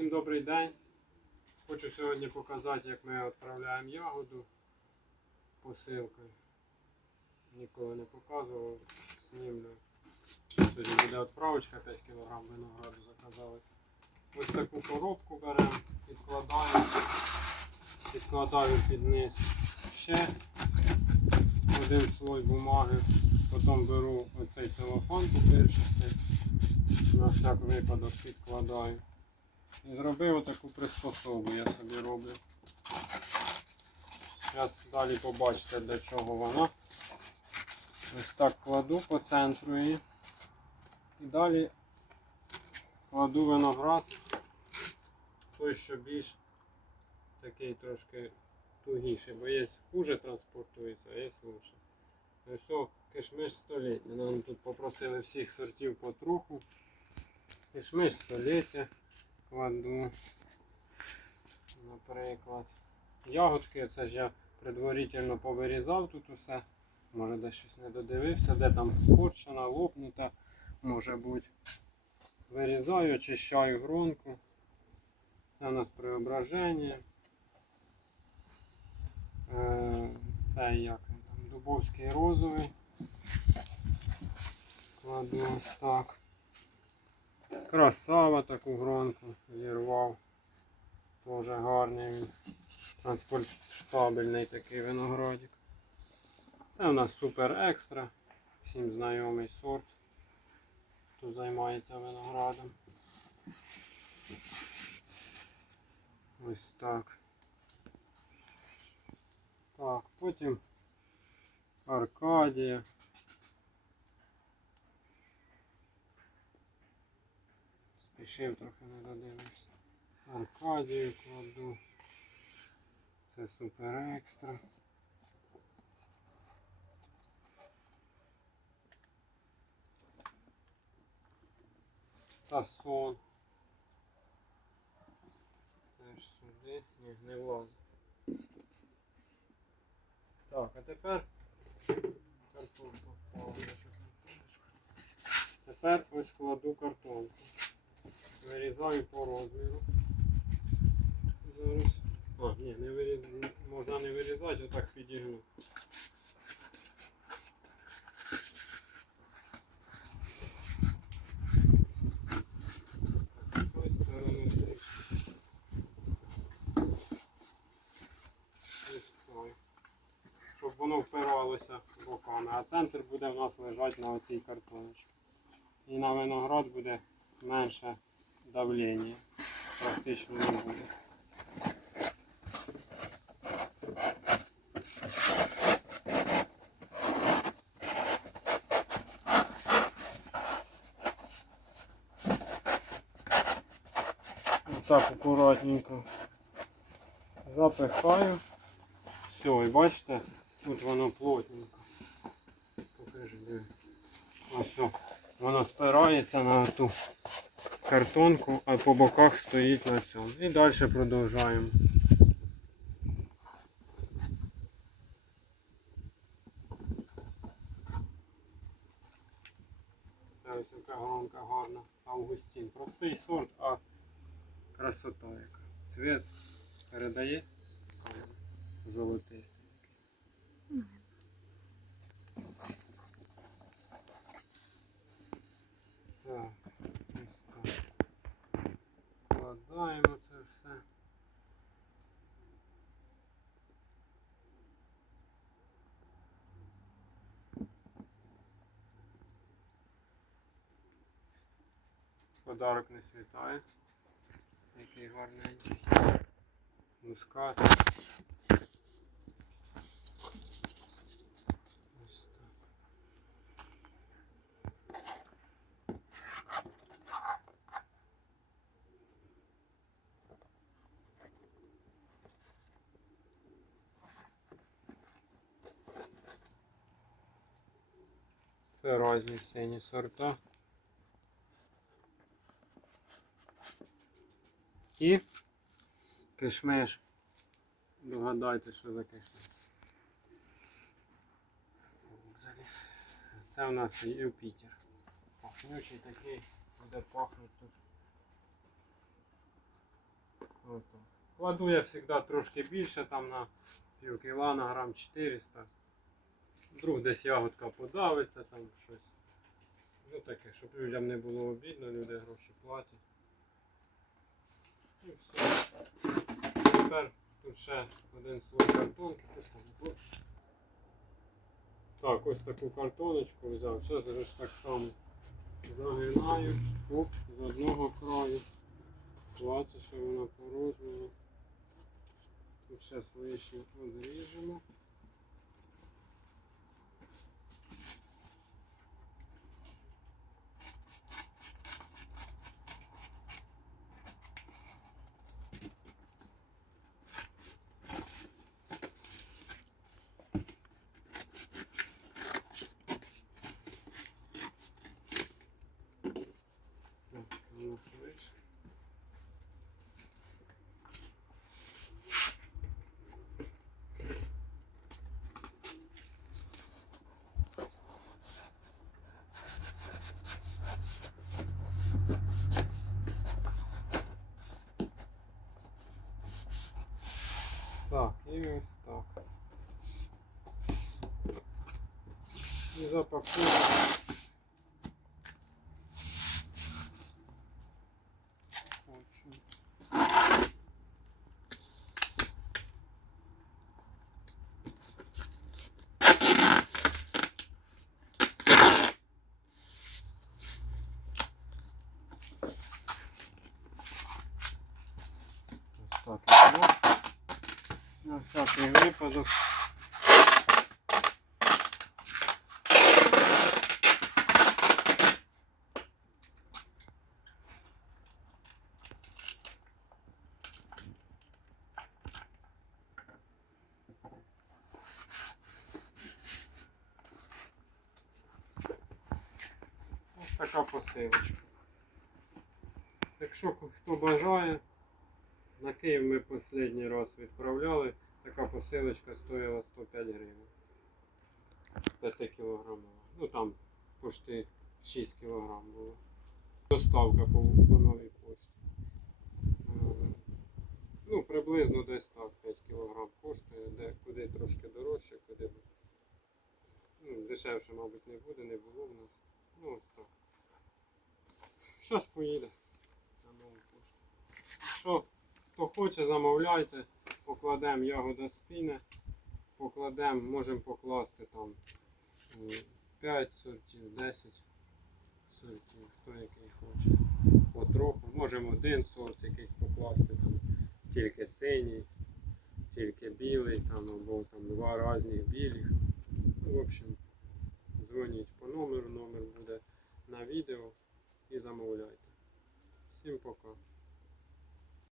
Всім добрий день. Хочу сьогодні показати, як ми відправляємо ягоду посилкою. Ніколи не показував, знімлю. Сьогодні буде відправочка 5 кг винограду заказали. Ось таку коробку беремо, підкладаємо, підкладаю під низ ще один слой бумаги, потім беру оцей целофан пупирчастий, на всяк випадок підкладаю. І зробив отаку приспособу, я собі роблю. Зараз далі побачите для чого вона. Ось так кладу по центру її. І далі кладу виноград. Той, що більш такий трошки тугіший, бо є хуже транспортується, а є лучше. Ось о, кишмиш століття. Нам тут попросили всіх сортів потроху. Кишмиш століття кладу. Наприклад. Ягодки, це ж я предварительно повирізав тут усе. Може десь щось не додивився, де там спорчена, лопнута, може бути. Вирізаю, очищаю гронку. Це у нас преображення. Е, Це як там, дубовський розовий. Кладу ось так. Красава таку гронку зірвав. Тоже гарний він. Транспортабельний такий виноградик. Це у нас супер екстра. Всім знайомий сорт, хто займається виноградом. Ось так. Так, потім Аркадія. Спішив трохи не додивився. Аркадію кладу. Це супер екстра. Та сон. Теж сюди. Ні, не влазить. Так, а тепер картонку. Тепер ось кладу картонку. Вирізаю по розміру. Зараз. А, ні, не виріз... можна не вирізати, отак підігну. Щоб воно впиралося боками, а центр буде в нас лежати на оцій картоночці. І на виноград буде менше давлення. Практично не буде. Так, акуратненько запихаю. Все, і бачите, тут воно плотненько. Покажи. Ось все. Воно спирається на ту картонку, а по боках стоїть на цьому. І далі продовжуємо. Це ось яка громка гарна. Августін. Простий сорт, а красота яка. Цвіт передає золотистий. Так, ось так. Вкладаємо це все. Подарок не світає. Який гарненький. Мускат. Це різні сині сорта. І кишмиш. Догадайте, що за кишмиш. Це у нас Юпітер. Пахнючий такий, буде пахнути тут. Кладу я завжди трошки більше, там на пів кіла, на грам 400. Вдруг десь ягодка подавиться, там щось. Ну таке, щоб людям не було обідно, люди гроші платять. І все. Тепер тут ще один слой. Оп. Так, ось таку картоночку взяв. все Зараз так само загинаю оп, з одного краю. Платить, що вона по розміру. Тут зараз лишнє одріжемо. Так, воно лишнє. Так, і ось так. І. Хочу. Ось так іде. На всякий випадок. Ось така посилочка. Якщо хто бажає, на Київ ми останній раз відправляли. Така посилочка стоїла 105 гривень. 5 кілограмова. Ну там почти 6 кілограм було. Доставка по, по новій пошті. Е, Ну, приблизно десь так 5 кілограм коштує, де куди трошки дорожче, куди ну, дешевше, мабуть, не буде, не було в нас. Ну ось так. Щас поїде на нову пошту. Що, хто хоче, замовляйте, покладемо ягода спіне, покладемо, можемо покласти там 5 сортів, 10 сортів, хто який хоче. Потроху. Можемо один сорт якийсь покласти, там тільки синій, тільки білий, там, або там два різних білих. Ну, в общем,